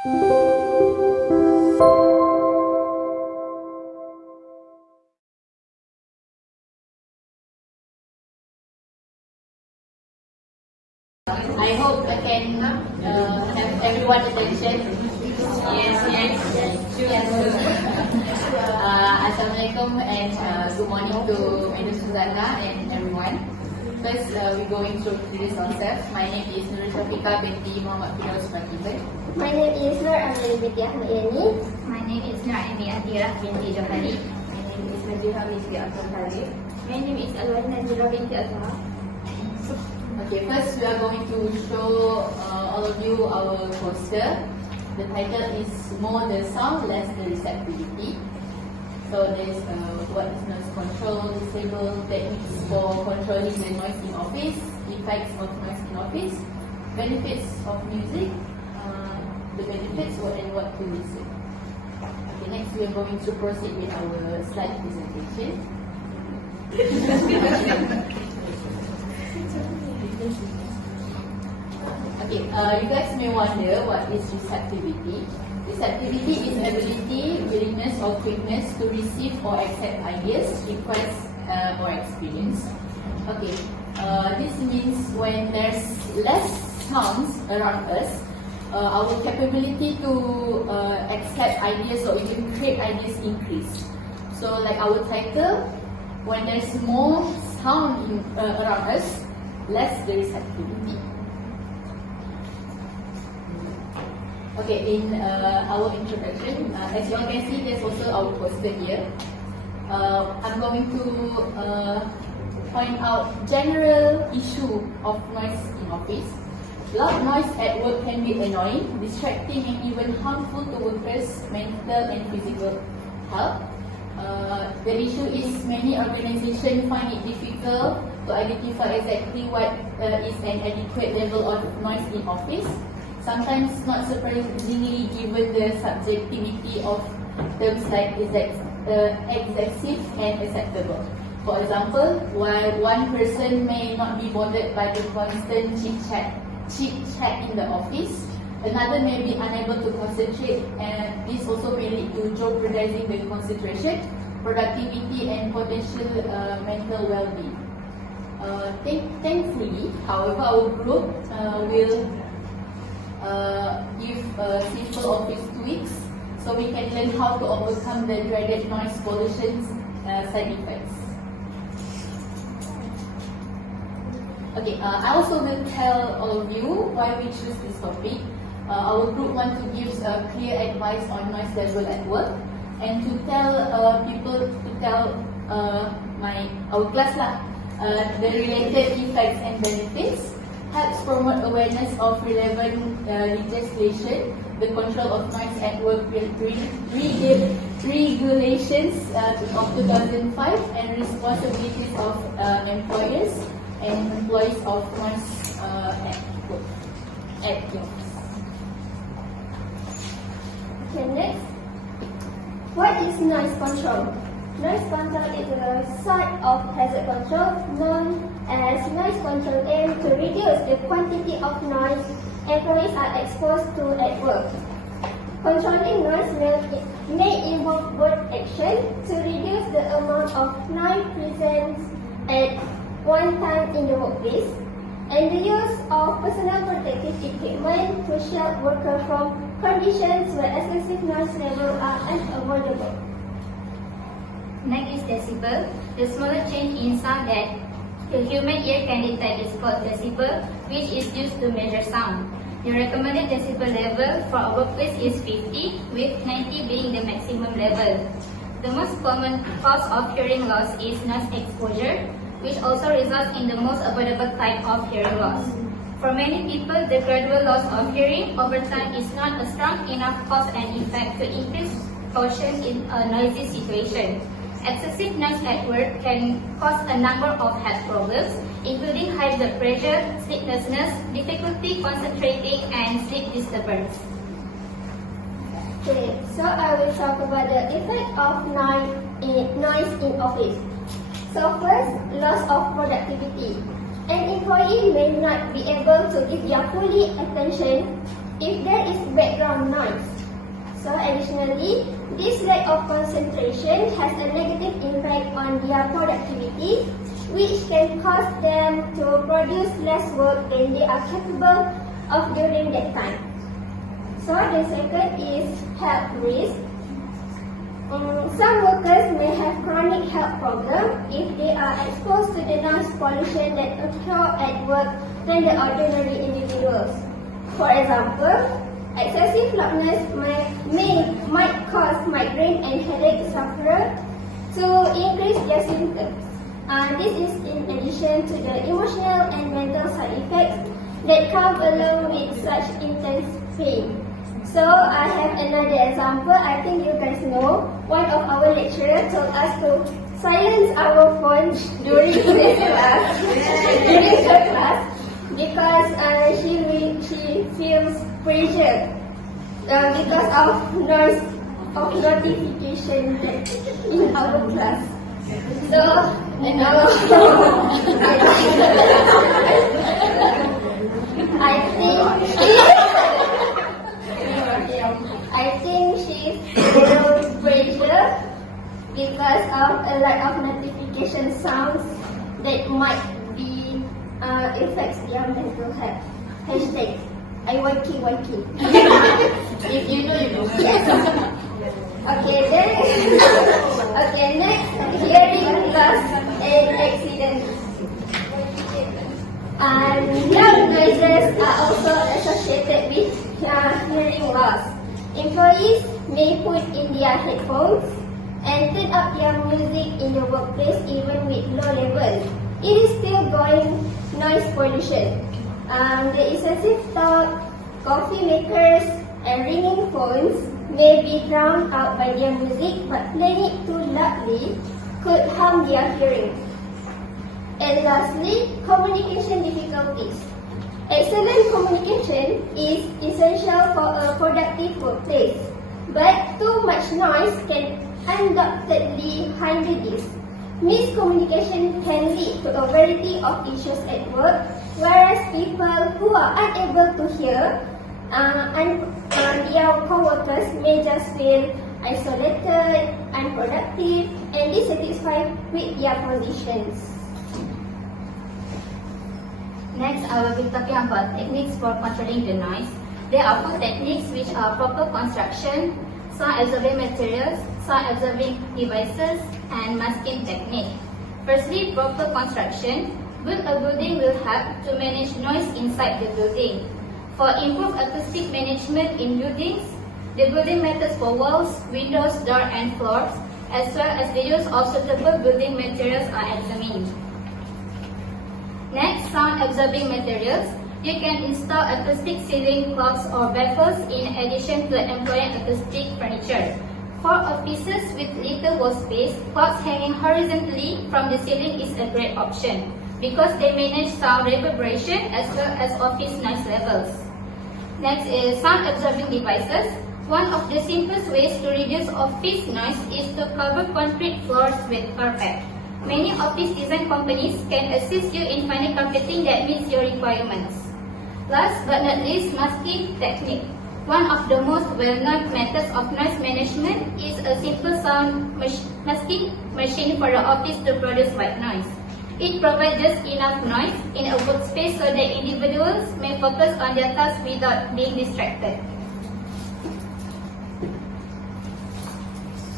I hope I can have everyone's attention. Yes. Sure. Assalamualaikum and good morning to Madam Suzana and everyone. First, we're going to introduce ourselves. My name is Receptivity binti Muhammad Firdaus Prakiban. My name is Nur Amali binti Ahmad Yani. My name is Naimi Atira binti Johari. My name is Najira binti Abdul Khalid. My name is Alwan Najira binti Azhar. Okay, first we are going to show all of you our poster. The title is More the Sound, Less the Receptivity. So there's what is noise control, disable techniques for controlling the noise in office, effects of noise in office, benefits of music, the benefits and what to listen. Okay, next we are going to proceed with our slide presentation. Okay, you guys may wonder what is receptivity. Receptivity is ability, willingness or quickness to receive or accept ideas, requests or experience. Okay, this means when there's less sounds around us, our capability to accept ideas or even create ideas increase. So like our title, when there's more sound around us, less the receptivity. Okay, in our introduction, as you all can see, there's also our poster here. I'm going to point out general issue of noise in office. Loud noise at work can be annoying, distracting, and even harmful to workers' mental and physical health. The issue is many organizations find it difficult to identify exactly what is an adequate level of noise in office. Sometimes not surprisingly, given the subjectivity of terms like excessive and acceptable. For example, while one person may not be bothered by the constant chit-chat in the office, another may be unable to concentrate, and this also may lead to jeopardizing the concentration, productivity, and potential mental well-being. Thankfully, however, our group will give simple office tweaks so we can learn how to overcome the dreaded noise pollution side effects. Okay, I also will tell all of you why we choose this topic. Our group want to give clear advice on noise level at work, and to tell our class the related effects and benefits, helps promote awareness of relevant legislation, the control of noise at work regulations of 2005, and responsibilities of employers and employees of noise at work. Okay, next. What is noise control? Noise control is a sort of hazard control known as noise control aimed to reduce the quantity of noise employees are exposed to at work. Controlling noise may involve both action to reduce the amount of noise present at one time in the workplace, and the use of personal protective equipment to shield workers from conditions where excessive noise levels are unavoidable. Next is decibel. The smallest change in sound that the human ear can detect is called decibel, which is used to measure sound. The recommended decibel level for a workplace is 50, with 90 being the maximum level. The most common cause of hearing loss is noise exposure, which also results in the most avoidable type of hearing loss. For many people, the gradual loss of hearing over time is not a strong enough cause and effect to increase caution in a noisy situation. Excessive noise at work can cause a number of health problems, including high blood pressure, sleeplessness, difficulty concentrating, and sleep disturbance. Okay, so I will talk about the effect of noise in office. So first, loss of productivity. An employee may not be able to give their fully attention if there is background noise. So additionally, this lack of concentration has a negative impact on their productivity, which can cause them to produce less work than they are capable of during that time. So the second is health risk. Some workers may have chronic health problems if they are exposed to the noise pollution that occur at work than the ordinary individuals. For example, excessive loudness might cause migraine and headache sufferer to increase their symptoms. This is in addition to the emotional and mental side effects that come along with such intense pain. So I have another example. I think you guys know one of our lecturers told us to silence our phones during her class because she feels pressure because of noise of notification in our class. So I think she feels pressure because of a lot of notification sounds that might be affects their mental health. Hashtag IYK. If you know, you know. Yes. Okay, then. Okay, next, hearing loss and accidents. Loud noises are also associated with hearing loss. Employees may put in their headphones and turn up their music in the workplace even with low levels. It is still going noise pollution. The excessive talk, coffee makers, and ringing phones may be drowned out by their music, but playing it too loudly could harm their hearing. And lastly, communication difficulties. Excellent communication is essential for a productive workplace, but too much noise can undoubtedly hinder this. Miscommunication can lead to a variety of issues at work, whereas people who are unable to hear and their co-workers may just feel isolated, unproductive, and dissatisfied with their conditions. Next, I will be talking about techniques for controlling the noise. There are 4 techniques which are proper construction, sound-absorbing materials, sound-absorbing devices, and masking technique. Firstly, proper construction. Build a building will help to manage noise inside the building. For improved acoustic management in buildings, the building methods for walls, windows, doors, and floors, as well as the use of suitable building materials are examined. Next, sound-absorbing materials. You can install acoustic ceiling clocks or baffles in addition to employing acoustic furniture. For offices with little wall space, clocks hanging horizontally from the ceiling is a great option because they manage sound reverberation as well as office noise levels. Next is sound-absorbing devices. One of the simplest ways to reduce office noise is to cover concrete floors with carpet. Many office design companies can assist you in finding carpeting that meets your requirements. Last but not least, masking technique. One of the most well-known methods of noise management is a simple sound masking machine for the office to produce white noise. It provides just enough noise in a workspace so that individuals may focus on their tasks without being distracted.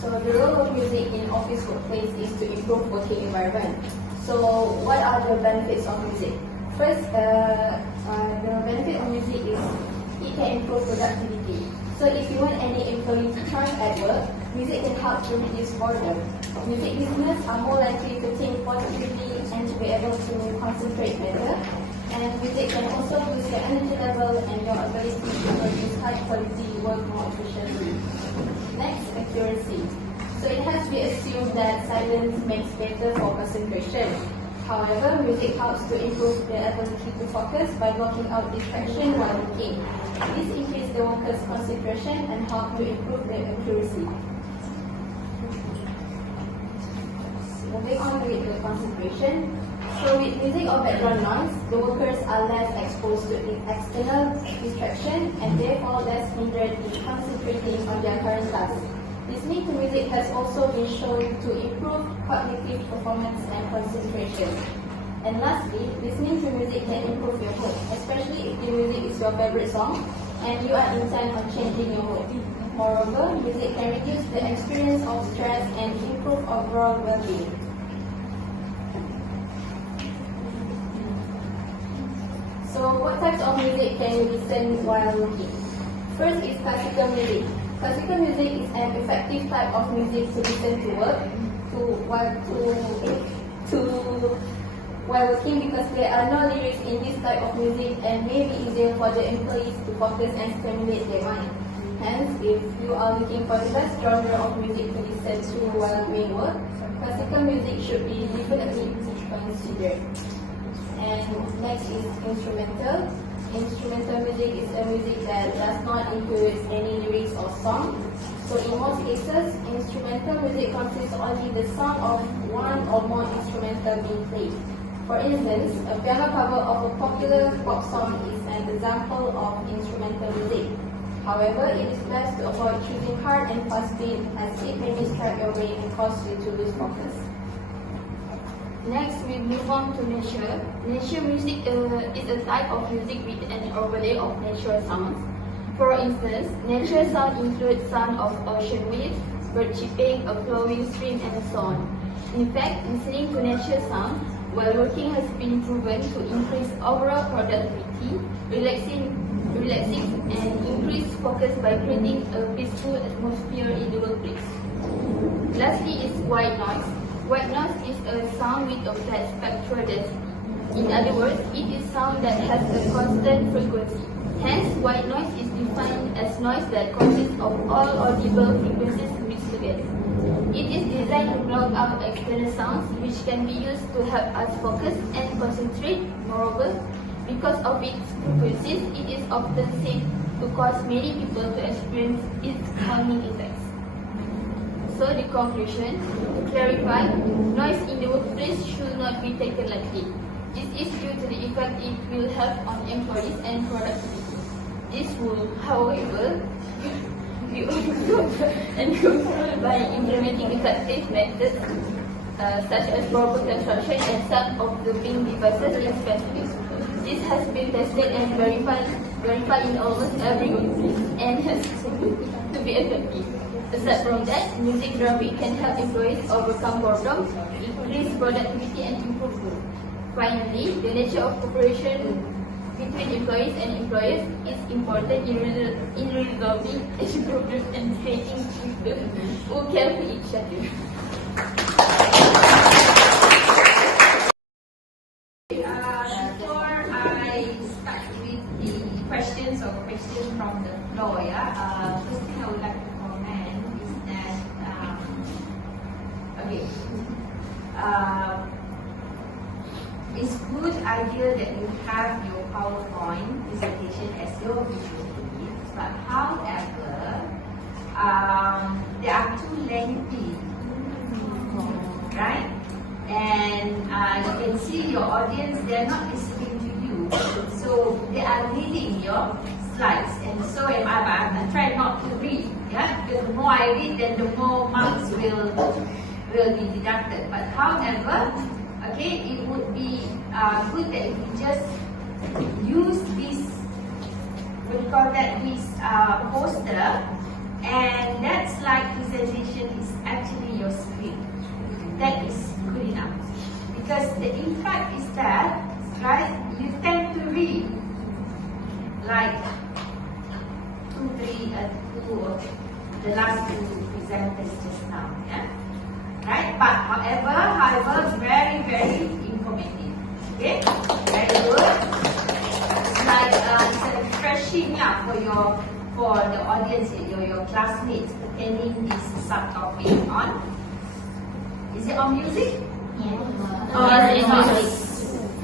So the role of music in office workplace is to improve working environment. So what are the benefits of music? First, the benefit of music is it can improve productivity. So if you want any employee to thrive at work, music can help to reduce boredom. Music listeners are more likely to think positively and to be able to concentrate better. And music can also boost your energy level and your ability to produce high quality work more efficiently. Next, accuracy. So it has to be assumed that silence makes better for concentration. However, music helps to improve the ability to focus by blocking out distraction while working. This increases the worker's concentration and helps to improve their accuracy. Moving on with the concentration. So with music or background noise, the workers are less exposed to external distraction and therefore less hindered in concentrating on their current task. Listening to music has also been shown to improve cognitive performance and concentration. And lastly, listening to music can improve your mood, especially if the music is your favorite song and you are intent on changing your mood. Moreover, music can reduce the experience of stress and improve overall well-being. So what types of music can you listen while working? First is classical music. Classical music is an effective type of music to listen to work, while working because there are no lyrics in this type of music and may be easier for the employees to focus and stimulate their mind. Hence, if you are looking for the best genre of music to listen to while doing work, classical music should be definitely considered. And next is instrumental. Instrumental music is a music that does not include any lyrics or song. So in most cases, instrumental music consists only the sound of one or more instrumental being played. For instance, a piano cover of a popular pop song is an example of instrumental music. However, it is best to avoid choosing hard and fast beat as it may distract your brain and cause you to lose focus. Next, we move on to nature. Nature music is a type of music with an overlay of natural sounds. For instance, natural sound includes sound of ocean waves, bird chirping, a flowing stream, and so on. In fact, listening to natural sound while working has been proven to increase overall productivity, relaxing and increase focus by creating a peaceful atmosphere in the workplace. Lastly is white noise. White noise is a sound with a flat spectral density. In other words, it is sound that has a constant frequency. Hence, white noise is defined as noise that consists of all audible frequencies mixed together. It is designed to block out external sounds which can be used to help us focus and concentrate. Moreover, because of its frequencies, it is often said to cause many people to experience its calming effects. So the conclusion, to clarify, noise in the workplace should not be taken lightly. This is due to the effect it will have on employees and productivity. This will, however, be overcome and controlled by implementing effective methods such as proper construction and self-observing devices in specific. This has been tested and verified in almost every workplace and has proven to be effective. Aside from that, music therapy can help employees overcome boredom, increase productivity, and improve mood. Finally, the nature of cooperation between employees and employers is important in resolving issue problems and creating people who care for each other. Before I start with the questions from the floor, first thing I would like to comment is that it's good idea that you have your PowerPoint presentation as your visual aids, but however, they are too lengthy, right? And you can see your audience, they are not listening to you, so they are reading your slides, and so am I, but I try not to read, because the more I read, then the more marks will be deducted. But however, it would be good that if you just use this, this poster, and that slide presentation is actually your screen. That is good enough. Because the impact is that, right, you tend to read like two of the last two presenters just now, right? But however, very, very informative. Okay, very good. It's like it's refreshing for the audience, your classmates attending this subtopic on. Is it on music? Yeah. On noise.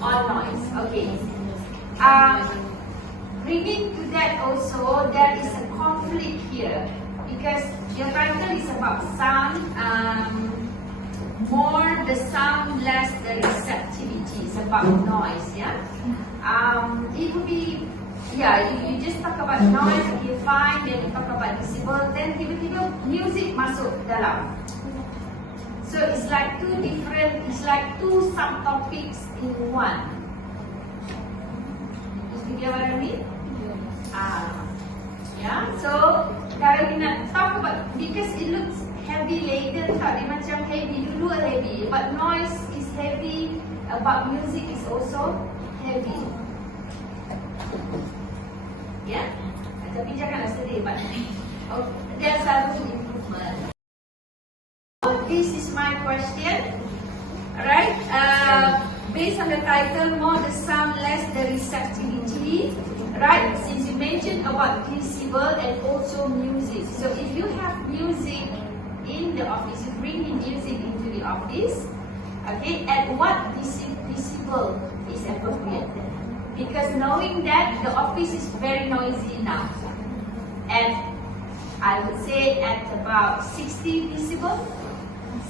On noise. Okay. Bringing to that also, there is a conflict here because your title is about sound more the sound, less the receptivity. It's about noise, yeah. It would be, yeah. You just talk about noise, okay, fine. Then you talk about decibel. Then tiba-tiba music masuk dalam. So it's like two different. It's like two subtopics in one. You get what I mean? Yeah. So kalau kita nak talk about, because it looks heavy later, tak dia macam heavy dulu heavy, but noise is heavy, about music is also heavy. Yeah. Tapi janganlah sedih, but there's a improvement. This is my question. Alright. Based on the title, more the sound, less the receptivity. Right, since you mentioned about decibel and also music. So if you have music in the office, you bring in music into the office, okay, at what decibel is appropriate? Because knowing that the office is very noisy now, and I would say at about 60 decibel.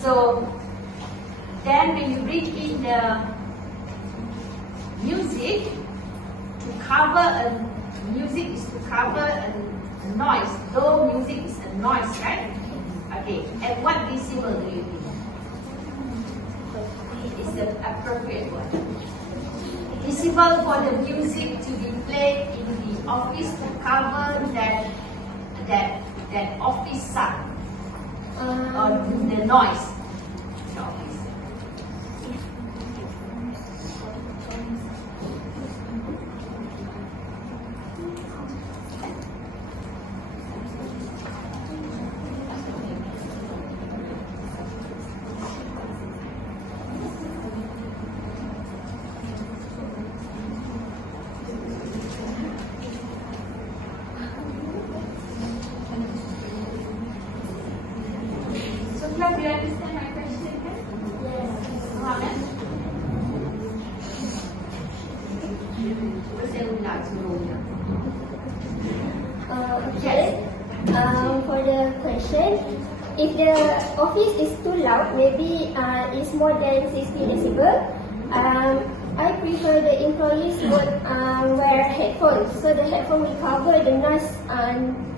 So then when you bring in the music, to cover a music is to cover a noise. Though music is a noise, right? Okay. At what decibel do you think is the appropriate one? Decibel for the music to be played in the office to cover that office sound or the noise in the office. Do you understand my question? Yes. Faham kan? Cuba saya ulang seluruhnya. Okay. For the question, if the office is too loud, maybe it's more than 60 decibel. I prefer the employees would wear headphones, so the headphone will cover the noise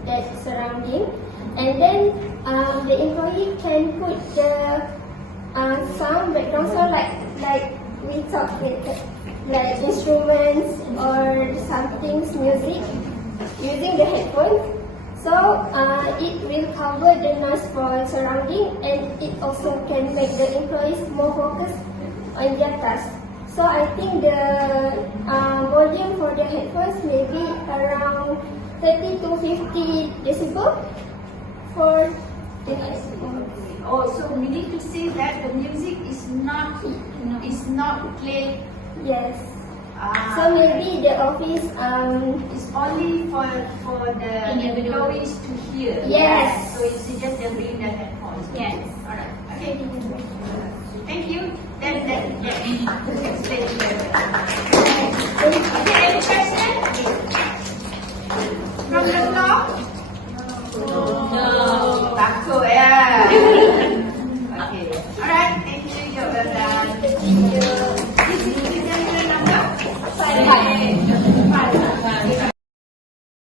that surrounding, and then the employee can put the sound background sound like we talk with like instruments or something music using the headphone. So it will cover the noise for surrounding, and it also can make the employees more focused on their task. So I think the volume for the headphones may be around 30 to 50 decibel for the Oh, so we need to say that the music is not played. Yes. So maybe the office It's only for the employees to hear. Yes. So it's just they bring the headphones. Yes. Alright. Okay. Thank you. Then explain.